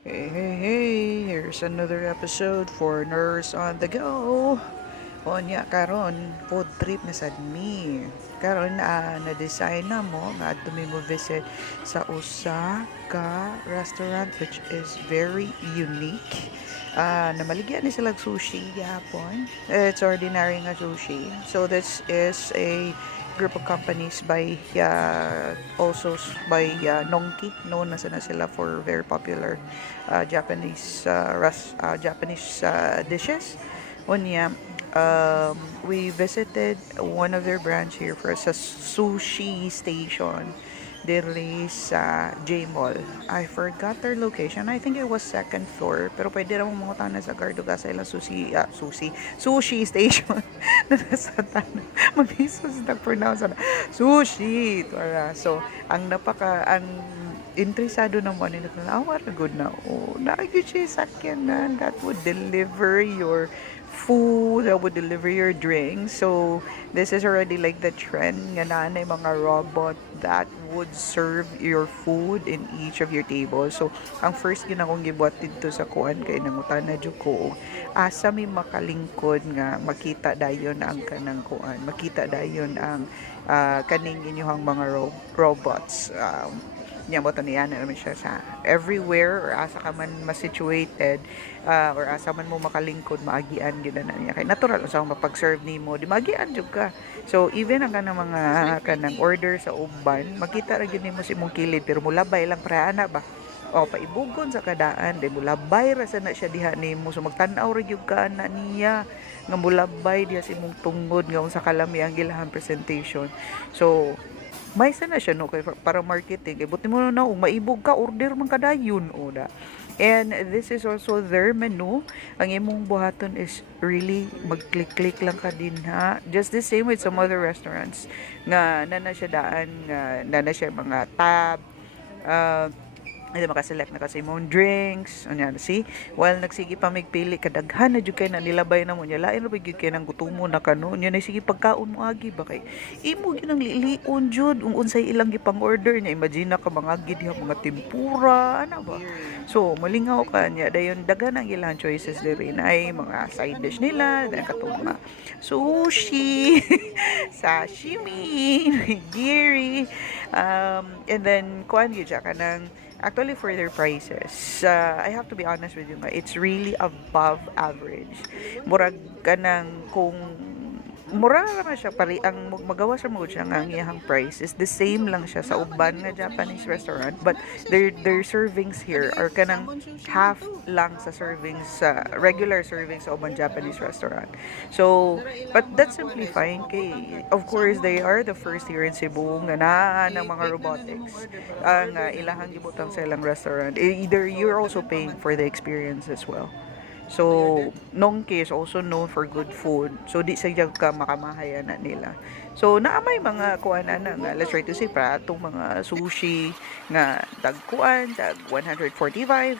Hey, here's another episode for Nurse on the Go. Onya karon food trip na sad mi. Karon na-design na mo nga adto mi mo visit sa usa ka restaurant which is very unique. Namaligya ni sila sushi yapon. It's ordinary nga sushi. So this is a group of companies by also by Nongki, known na sila for very popular Japanese dishes. Unya, we visited one of their branch here for sa sushi station diri sa J Mall. I forgot their location. I think it was second floor. Pero pwede naman mga tanan sa Garduga sa ilang sushi station na nasa tanan. Mag-isos na pronounce na. Sushi! Tara. So, ang interesado naman nila na good na. Oh, naagyo siya sakyanan that would deliver your food, that would deliver your drinks. So, this is already like the trend nga naanay mga robot that would serve your food in each of your tables. So, ang first yun akong gibuhat dito sa kuan kay nangutan na jud ko asa mi makalingkod nga makita dayon ang kanang kuan, makita dayon ang kaning inyong mga robots. Niya mo to niya naman siya sa everywhere or asa ka man ma-situated or asa man mo makalingkod maagian gyud na niya kay natural sa mapag-serve nimo di maagian jud ka. So even ang kanang mga kanang order sa uban makita ra gyud nimo si imong kilid pero mulabay lang para ana ba o paibugon sa kadaan di mulabay ra sa na siya diha nimo so magtan-aw ra gyud ka na niya nga mulabay diha sa imong tungod nga unsa kalami ang ilahang presentation. So may sana siya no kay para marketing kay buti mo na maibog ka order man kadayon o da. And this is also their menu. Ang imong buhaton is really mag-click-click lang ka din ha. Just the same with some other restaurants nga na siya daan nga na siya mga tab uh, hindi makaselect na kasi mong drinks unya see while nagsige pa migpili kadaghan na jud kay na nilabay na mo nya lain ra gyud kay nang gutumo na kano nya na sige pagkaon mo agi ba kay imo gyud ang lilion jud unsay ilang gipang order nya imagine na ka mga gid mga tempura ana ba so malingaw ka nya dayon daghan ang ilang choices diri na ay mga side dish nila dan katong mga sushi sashimi nigiri and then kuan gyud siya kanang actually for their prices I have to be honest with you nga it's really above average murag kanang kung mura naman siya pari ang magawa sa mo siya nga ang iyang price is the same lang siya sa uban nga Japanese restaurant but their servings here are kanang half lang sa servings sa regular servings sa uban Japanese restaurant. So but that's simply fine kay of course they are the first here in Cebu nga naa ng mga robotics ang ilahang gibutang sa ilang restaurant. Either you're also paying for the experience as well. So, Nongke is also known for good food. So, di sa ka makamahaya na nila. So, naamay mga kuan na nga, let's try to say, para itong mga sushi nga tagkuan, tag 145,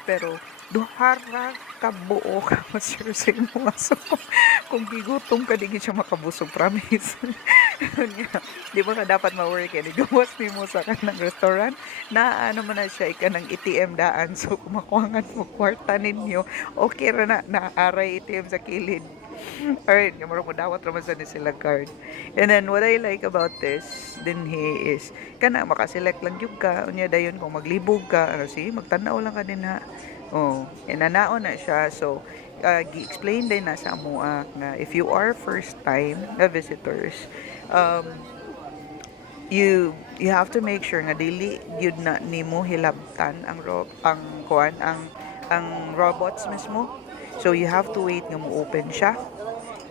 pero duhara ka buo ka masir sa imo. So, kung gigutom ka, di siya makabusog, promise. Di ba ka dapat ma-work yan? Gawas ni mo sa kanang restaurant, na ano mo na siya, ika ng ATM daan. So, kumakuangan mo kwarta ninyo, okay ra na aray ATM sa kilid. Alright, kamara mo dawat raman sa sila card. And then what I like about this din he is kana makaselect lang gyud ka unya dayon kung maglibog ka ano si magtanaw lang ka din ha. Oh, inanaon na siya. So gi-explain din na sa amo na if you are first time na visitors um you have to make sure nga dili gyud na nimo hilabtan ang kuan ang robots mismo. So you have to wait nga mo open siya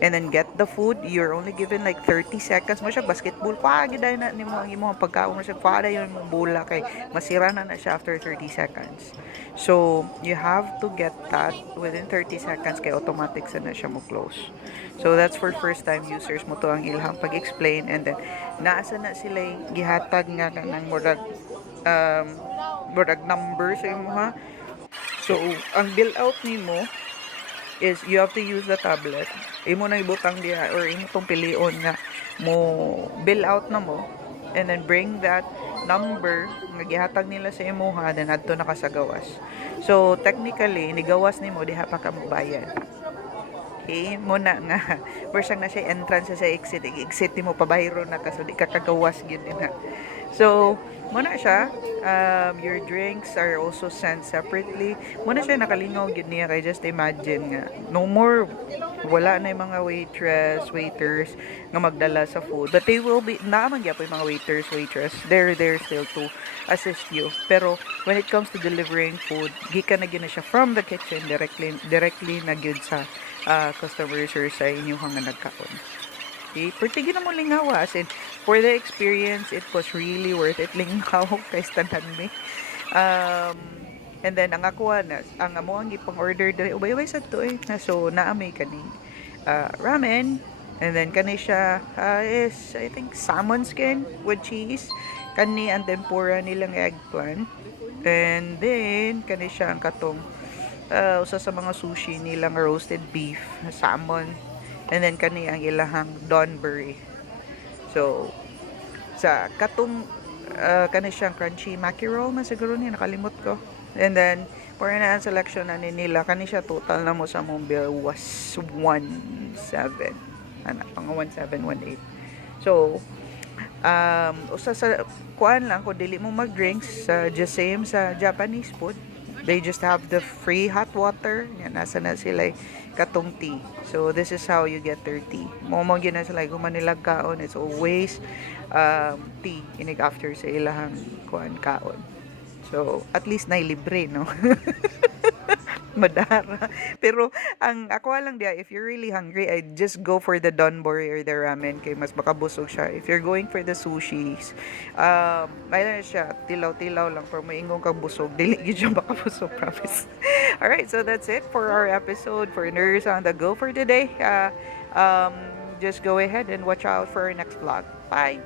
and then get the food. You're only given like 30 seconds mo siya basketball pa giday na nimo ang imong pagkaon mo siya para yon mong bola kay masira na siya after 30 seconds. So you have to get that within 30 seconds kay automatic sa na siya mo close. So that's for first time users mo to ang ilhang pag-explain and then naasa na sila gihatag nga kanang murag number sa imo ha. So ang bill out nimo is you have to use the tablet. Imo na ibutang diha or imo tong pilion nga mo bill out na mo and then bring that number nga gihatag nila sa imuha, then adto na ka sa gawas. So technically ni gawas nimo diha pa ka mobayad. Okay, muna nga versang na siya entrance sa exit, exit mo pabayro na ka, so di ka kagawas gyud na. So muna siya, your drinks are also sent separately. Muna siya nakalingaw gyud niya kay just imagine nga no more, wala na yung mga waitress, waiters nga magdala sa food. But they will be, naman gyapon yung mga waiters, waitress. They're there still to assist you. Pero when it comes to delivering food, gikan na gyud na siya from the kitchen directly na gyud sa customer service sa inyo nga nagkaon. Okay, pertigin na mo lingaw as in, for the experience, it was really worth it lingaw kay tanan mi. And then ang ako na, ang amo ang ipang order diri ubay-ubay sa to so naamay kani ramen, and then kani siya is I think salmon skin with cheese, kani ang tempura nilang eggplant, and then kani siya ang katong usa sa mga sushi nilang roasted beef, salmon, and then kani ang ilahang donburi. So sa katong kani siyang crunchy mackerel man siguro ni nakalimot ko. And then for na ang selection na nila kani siya total na mo sa mong bill was 17 ana pang 1718. So usa sa kuan lang kung dili mo mag drinks just same sa Japanese food, they just have the free hot water. Yan, nasa na sila katong tea. So, this is how you get their tea. Momong yun na sila, kung manilag kaon, it's always tea. Inig after sa ilahang kuan kaon. So, at least na libre, no? Madara. Pero, ang ako lang dia, if you're really hungry, I just go for the donburi or the ramen kay mas makabusog siya. If you're going for the sushis, may na siya, tilaw-tilaw lang for maingong kang busog. Dili gid siya makabusog, promise. Alright, so that's it for our episode for Nurse on the Go for today. Just go ahead and watch out for our next vlog. Bye!